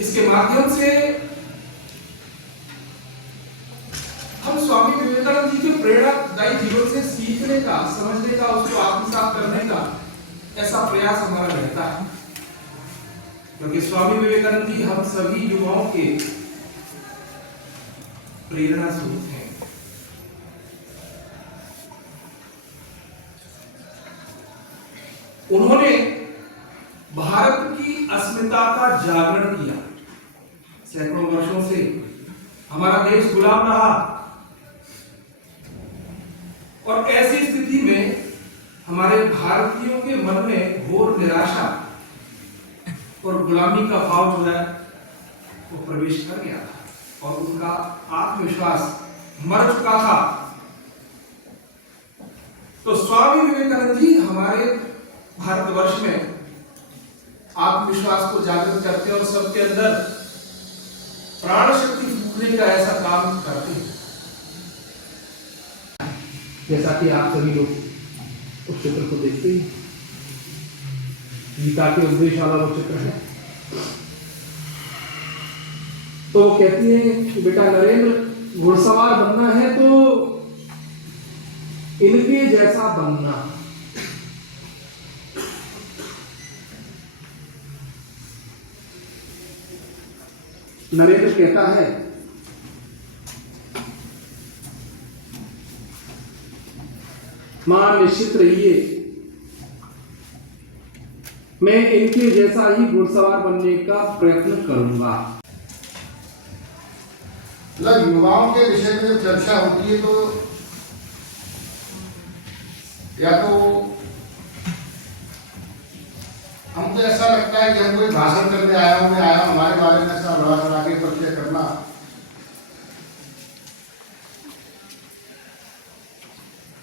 इसके माध्यम से हम स्वामी विवेकानंद जी के प्रेरणादायी जीवन से सीखने का, समझने का, उसको आत्मसात करने का ऐसा प्रयास हमारा रहता है, क्योंकि स्वामी विवेकानंद जी हम सभी युवाओं के प्रेरणा स्रोत हैं। उन्होंने भारत की अस्मिता का जागरण किया। सैकड़ों वर्षों से हमारा देश गुलाम रहा और ऐसी स्थिति में हमारे भारतीयों के मन में घोर निराशा और गुलामी का भाव जो है वो प्रवेश कर गया था और उनका आत्मविश्वास मर चुका था। तो स्वामी विवेकानंद जी हमारे भारतवर्ष में आत्मविश्वास को जागृत करते और सबके अंदर प्राण शक्ति फूंकने का ऐसा काम करते हैं। जैसा कि आप सभी लोग उस चित्र को देखते हैं, गीता के उपदेश वाला वो चित्र है। तो वो कहती है कि बेटा नरेंद्र, घुड़सवार बनना है तो इनके जैसा बनना। नरेंद्र कहता है मां निश्चित रहिए, मैं इनके जैसा ही घुड़सवार बनने का प्रयत्न करूंगा। युवाओं के विषय में जब चर्चा होती है तो या तो हमको ऐसा लगता है कि हम कोई भाषण करने आया हूं, मैं आया हूं, हमारे बारे में ऐसा बड़ा बड़ा के परिचय करना।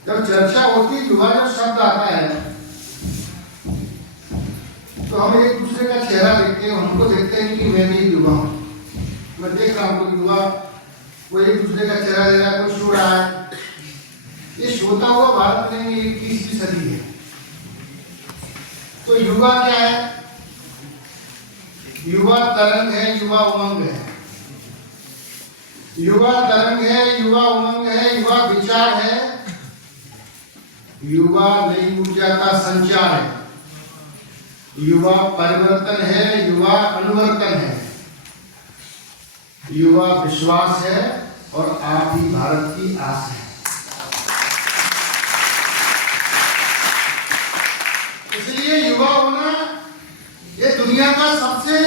जब चर्चा होती है, युवा जब शब्द आता है तो हम एक दूसरे का चेहरा देखते हैं, हमको देखते हैं कि मैं भी युवा हूं। मैं देख रहा हूं कि युवा कोई एक दूसरे का चेहरा दे रहा है, कोई सो रहा है। ये सोता हुआ भारत में 21वीं सदी है। तो युवा क्या है? युवा तरंग है, युवा उमंग है। युवा तरंग है, युवा उमंग है, युवा विचार है, युवा नई ऊर्जा का संचार है, युवा परिवर्तन है, युवा अनुवर्तन है, युवा विश्वास है और आप ही भारत की आस है। इसलिए युवा होना ये दुनिया का सबसे,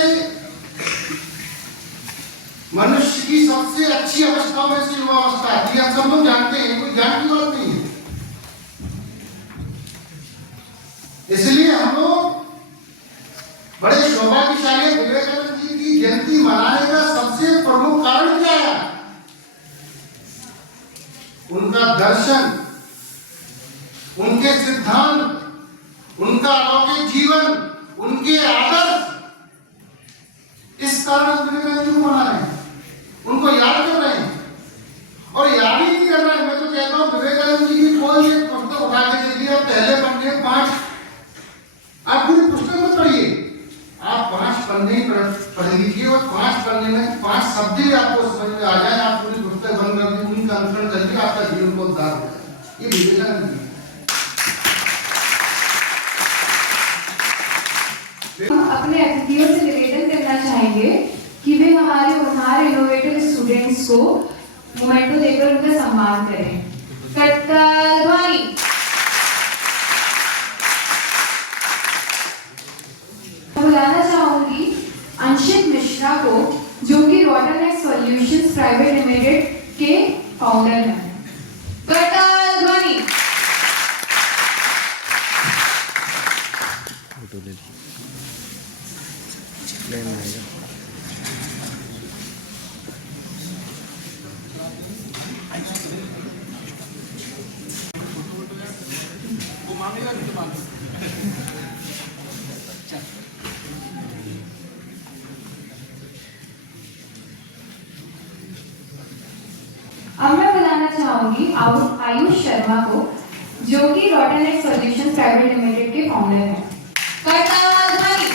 मनुष्य की सबसे अच्छी अवस्थाओं में से युवा अवस्था है। हम सब लोग जानते हैं, कोई ज्ञान की बात नहीं है। इसलिए हम लोग बड़े सौभाग्यशाली हैं। विवेकानंद जी की जयंती मनाने का सबसे प्रमुख कारण क्या है? उनका दर्शन, उनके सिद्धांत, उनका अलौकिक जीवन, उनके आदर्श। इस कारण विवेकानंद जी को मना रहे हैं, उनको याद कर रहे हैं। और याद ही नहीं कर रहे हैं, मैं तो कहता हूं विवेकानंद जी की कोई एक पुस्तक उठा के देखिए, पहले पन्ने 5, आप पूरी पुस्तक मत पढ़िए, आप 5 पन्ने पढ़ लीजिए और 5 पन्ने में 5 शब्द ही आपको समझ में आ जाए, आप पूरी पुस्तक बंद कर दी, उनका अनुसरण करके आपका जीवन को उद्धार हो जाए। ये विवेकानंद जी। हम अपने अतिथियों से निवेदन करना चाहेंगे कि वे हमारे होनहार इनोवेटिव स्टूडेंट्स को मोमेंटो देकर उनका सम्मान करें। करताल ध्वनि। बुलाना चाहूंगी अंशित मिश्रा को, जो कि रॉटरनेक सॉल्यूशंस प्राइवेट लिमिटेड के फाउंडर हैं। करताल ध्वनि। अब मैं बुलाना चाहूंगी आयुष शर्मा को, जो कि रॉटरनेक सॉल्यूशंस प्राइवेट लिमिटेड के फाउंडर हैं। करताल ध्वनि।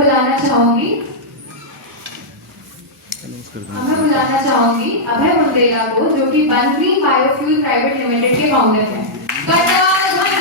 बुलाना चाहूंगी अभय बुंदेला को, जो कि बनग्रीन बायोफ्यूल प्राइवेट लिमिटेड के फाउंडर हैं। करताल ध्वनि।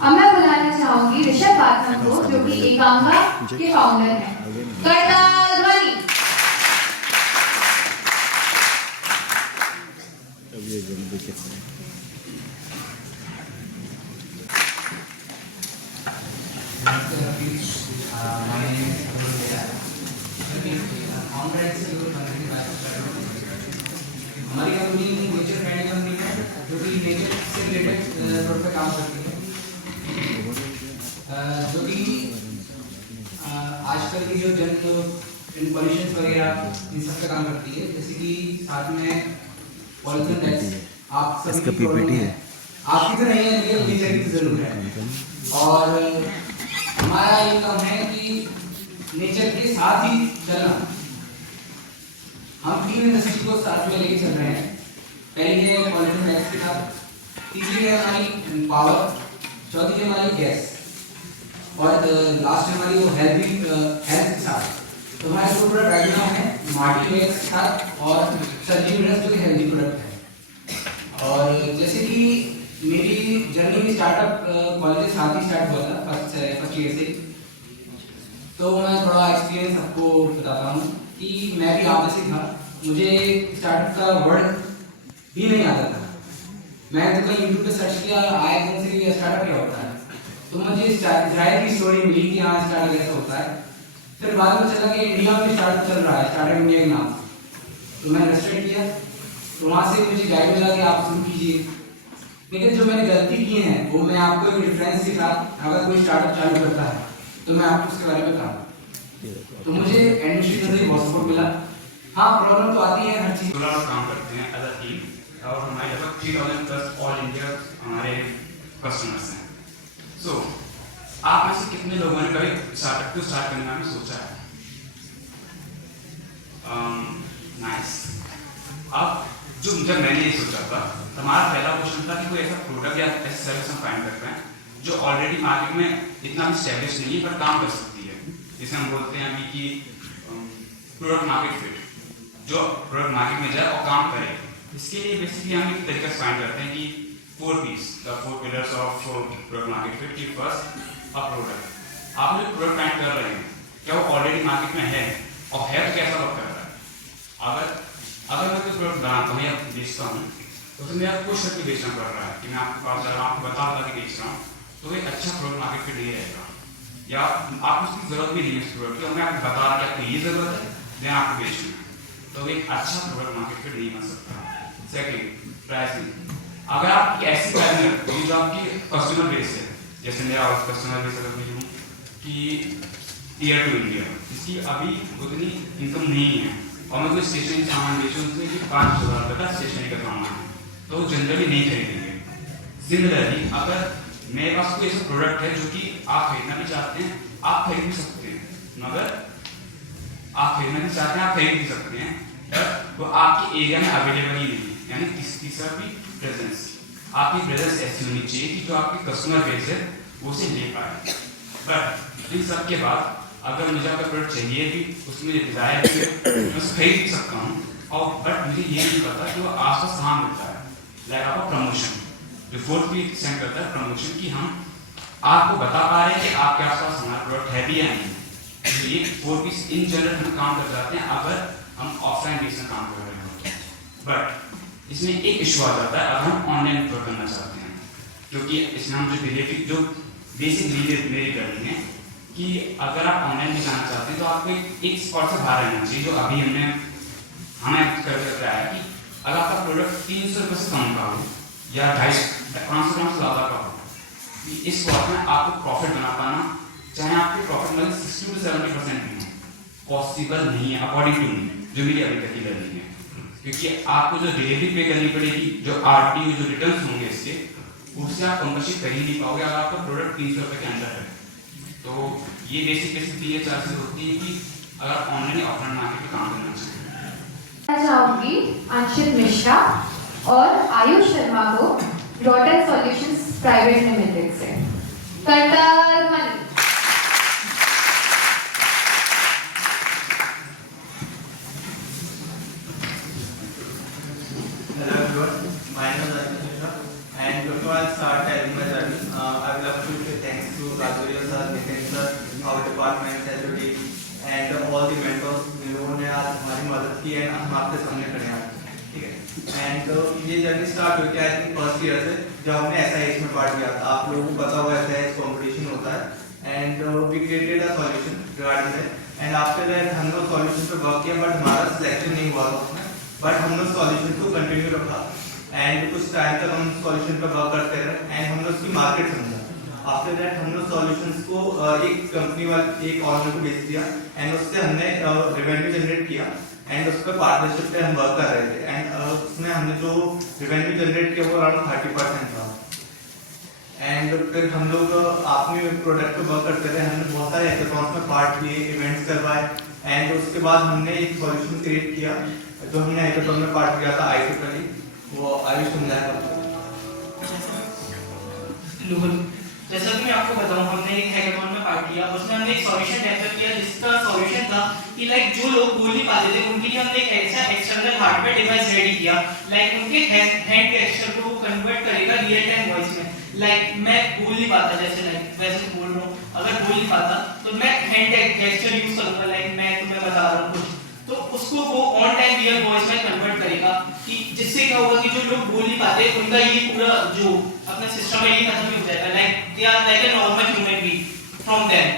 अब मैं बुलाना चाहूंगी ऋषभ बाथम को, जो कि एकांगा के फाउंडर हैं। करताल ध्वनि। हमारी कंपनी नेचर फ्रेंडली कंपनी है, जो कि नेचर से रिलेटेड प्रोडक्ट पे काम करती है, जो कि आजकल की जो जन पॉल्यूशन वगैरह इन सब पे काम करती है। जैसे कि साथ में पॉल्यूशन टैक्स आप सबकी प्रॉब्लम है, आपकी तो नहीं है लेकिन नेचर की जरूर है। और हमारा ये काम है कि नेचर के साथ ही चलना। हम तीन इंडस्ट्री को साथ में लेके चल रहे हैं। पहली है पॉल्यूशन टैक्स के साथ, तीसरी है हमारी पावर, चौथी है हमारी गैस, और लास्ट है हमारी वो हेल्थ के साथ। तो हमारे जो प्रोडक्ट रेगुलर है मार्टी वेक्स के साथ और सर्जिकल ड्रेस, जो कि हेल्दी प्रोडक्ट है। और जैसे कि मेरी जर्नी में स्टार्टअप कॉलेज के साथ ही स्टार्ट हुआ था, फर्स्ट ईयर से। तो मैं थोड़ा एक्सपीरियंस आपको बताता हूँ कि मैं भी आप जैसे था, मुझे स्टार्टअप का वर्ड भी नहीं आता था। मैंने तो कहीं यूट्यूब पे सर्च किया, आया एकदम से कि स्टार्टअप क्या होता है। तो मुझे जाहिर की स्टोरी मिली कि हाँ स्टार्टअप ऐसा होता है। फिर बाद में चला कि इंडिया में स्टार्टअप चल रहा है, स्टार्टअप इंडिया के नाम से। तो मैंने रजिस्टर किया, तो वहाँ से मुझे गाइड मिला कि आप शुरू कीजिए। लेकिन जो मैंने गलती की है वो मैं आपको एक रेफरेंस के साथ, अगर कोई स्टार्टअप चालू करता है तो मैं आपको उसके बारे में बताऊँ। तो मुझे एडमिनिस्ट्रेशन से बहुत सपोर्ट मिला। हाँ, प्रॉब्लम तो आती है हर चीज़। काम करते हैं एज अ टीम, और हमारे लगभग 3000 प्लस ऑल इंडिया हमारे कस्टमर्स हैं। सो आप में से कितने लोगों ने कभी स्टार्टअप को स्टार्ट करने में सोचा है? नाइस। अब जब मैंने ये सोचा था, तो हमारा पहला क्वेश्चन था कि कोई ऐसा प्रोडक्ट या ऐसी सर्विस हम फाइंड करते हैं जो ऑलरेडी मार्केट में इतना भी स्टैब्लिश नहीं है पर काम कर सकती है। जिसे हम बोलते हैं अभी कि प्रोडक्ट मार्केट फिट, जो प्रोडक्ट मार्केट में जाए और काम करे। इसके लिए बेसिकली हम एक तरीका फाइंड करते हैं कि 4 P's, the 4 pillars of product market fit. की फर्स्ट, अ प्रोडक्ट। आप जो प्रोडक्ट फाइंड कर रहे हैं क्या वो ऑलरेडी मार्केट में है, और है तो कैसा वर्क कर रहा है। अगर मैं कोई प्रोडक्ट बनाता हूँ या बेचता हूँ तो उसमें मेरा कुछ करके बेचना पड़ रहा है कि मैं आपके पास जा रहा हूँ, आपको बता के बेच रहा हूँ, तो एक अच्छा प्रोडक्ट मार्केट फिट नहीं रहेगा। या आप उसकी जरूरत भी नहीं है इस प्रोडक्ट की, मैं आपको बता रहा कि आपको ये जरूरत है, देन आपको बेचना है, तो एक अच्छा प्रोडक्ट मार्केट फिट नहीं बन सकता। Second, pricing. अगर आप ऐसी प्राइसिंग रखते हो जो आपकी कस्टमर बेस है, जैसे मेरा कस्टमर बेस अगर मैं कि ईयर टू इंडिया, इसकी अभी उतनी इनकम नहीं है, और मैं कोई स्टेशनरी सामान बेचूँ उसमें कि 5000 रुपये का स्टेशनरी का सामान है, तो जनरली नहीं खरीदेंगे। सिमिलरली अगर मेरे पास कोई ऐसा प्रोडक्ट है जो कि आप खरीदना भी चाहते हैं, आप खरीद भी सकते हैं, मगर आप खरीदना भी चाहते हैं, आप खरीद भी सकते हैं, बट वो आपके एरिया में अवेलेबल ही नहीं है। यानी तीसरा भी प्रेजेंस, आपकी प्रेजेंस ऐसी होनी चाहिए कि जो आपके कस्टमर बेस है वो उसे ले पाए। बट इन सब के बाद अगर मुझे आपका प्रोडक्ट चाहिए भी, उसमें डिजायर भी है, मैं उसे खरीद भी सकता हूँ, और बट मुझे ये नहीं पता कि वो आसपास कहाँ मिलता है। लाइक आपका प्रमोशन, जो 4th भी सेंड करता है प्रमोशन, कि हम आपको बता पा रहे हैं कि आपके आसपास हमारा प्रोडक्ट है भी या नहीं। तो ये 4 पीस इन जनरल हम काम कर जाते हैं अगर हम ऑफलाइन बेस में काम कर रहे होते हैं। बट इसमें एक इशू आ जाता है अगर हम ऑनलाइन प्रोडक्ट करना चाहते हैं, क्योंकि इसमें हम जो डिलीवरी, जो बेसिक नीड मेरी करनी है कि अगर आप ऑनलाइन भी जाना चाहते हैं तो आपको एक स्पॉट से बाहर रहना चाहिए। जो अभी हमें कर सकता है कि अगर आपका प्रोडक्ट 300 रुपये से कम का हो या 250-500 ग्राम से ज़्यादा का हो, इस स्पॉट में आपको प्रॉफिट बना पाना, चाहे आपके प्रॉफिट मतलब 60 to 70% भी हो, पॉसिबल नहीं है अकॉर्डिंग टू मी, जो मेरी अभी तक की लर्निंग है। क्योंकि आपको जो डिलीवरी पे करनी पड़ेगी, जो RTO, जो रिटर्न होंगे इसके, उससे आप कंपनशिप कर ही नहीं पाओगे अगर आपका प्रोडक्ट 300 रुपये के अंदर है। तो ये बेसिक ये चार्जेस होती है कि अगर आप ऑनलाइन या ऑफलाइन मार्केट में काम करना चाहिए। मैं चाहूंगी अंशित मिश्रा और आयुष शर्मा को डॉटर सॉल्यूशंस प्राइवेट लिमिटेड से। Kartar money. Hello everyone, my name is Arvind Mishra, and before I start telling my journey, I would love to say thanks to Rajguru sir, Nitin sir, our department, SOD, and all the mentors जिन्होंने आज हमारी मदद की है, हम आपके सामने खड़े हैं, ठीक है। And ये जर्नी स्टार्ट हुई आई थिंक फर्स्ट ईयर से, जब हमने SIH में पार्ट किया था। आप लोगों को पता हुआ SIH कंपटीशन होता है, and we created a solution regarding it, and after that हमने सॉल्यूशन पे वर्क किया, बट हमारा सिलेक्शन नहीं हुआ था उसमें, बट हमने सॉल्यूशन को कंटिन्यू रखा एंड कुछ टाइम तक हम सॉल्यूशन पर वर्क करते रहे एंड हमने उसकी मार्केट समझा। आफ्टर दैट हमने सॉल्यूशंस को एक कंपनी वाले एक ऑनर को बेच दिया एंड उससे हमने रेवेन्यू जनरेट किया एंड उस पर पार्टनरशिप पे हम वर्क कर रहे थे एंड उसमें हमने जो रेवेन्यू जनरेट किया वो अराउंड 30% था। एंड फिर हम लोग अपने प्रोडक्ट पे वर्क करते रहे, हमने बहुत सारे हैकाथॉन्स में पार्ट लिए, इवेंट्स करवाए एंड उसके बाद हमने एक सॉल्यूशन क्रिएट किया जो हमने हैकाथॉन में पार्ट किया था IEEE, वो आयुष समझाया था। जैसा कि मैं आपको बताऊं, हमने एक हैकाथॉन में पार्ट किया, उसमें हमने एक सॉल्यूशन डेवलप किया जिसका सॉल्यूशन था कि लाइक जो लोग बोल नहीं पाते थे उनके लिए हमने एक ऐसा एक्सटर्नल हार्डवेयर डिवाइस रेडी किया, लाइक उनके हैंड गेस्चर को कन्वर्ट करेगा रियल टाइम वॉइस में। लाइक मैं बोल नहीं पाता, जैसे लाइक वैसे बोल रहा हूँ, अगर बोल नहीं पाता तो मैं हैंड गेस्चर यूज करूंगा, लाइक मैं तुम्हें बता रहा हूँ कुछ, तो उसको वो ऑन टाइम रियल वॉइस में कन्वर्ट करेगा, कि जिससे क्या होगा कि जो लोग बोल नहीं पाते उनका ये पूरा जो अपना सिस्टम है ये खत्म हो जाएगा, like they are like a normal human being from them.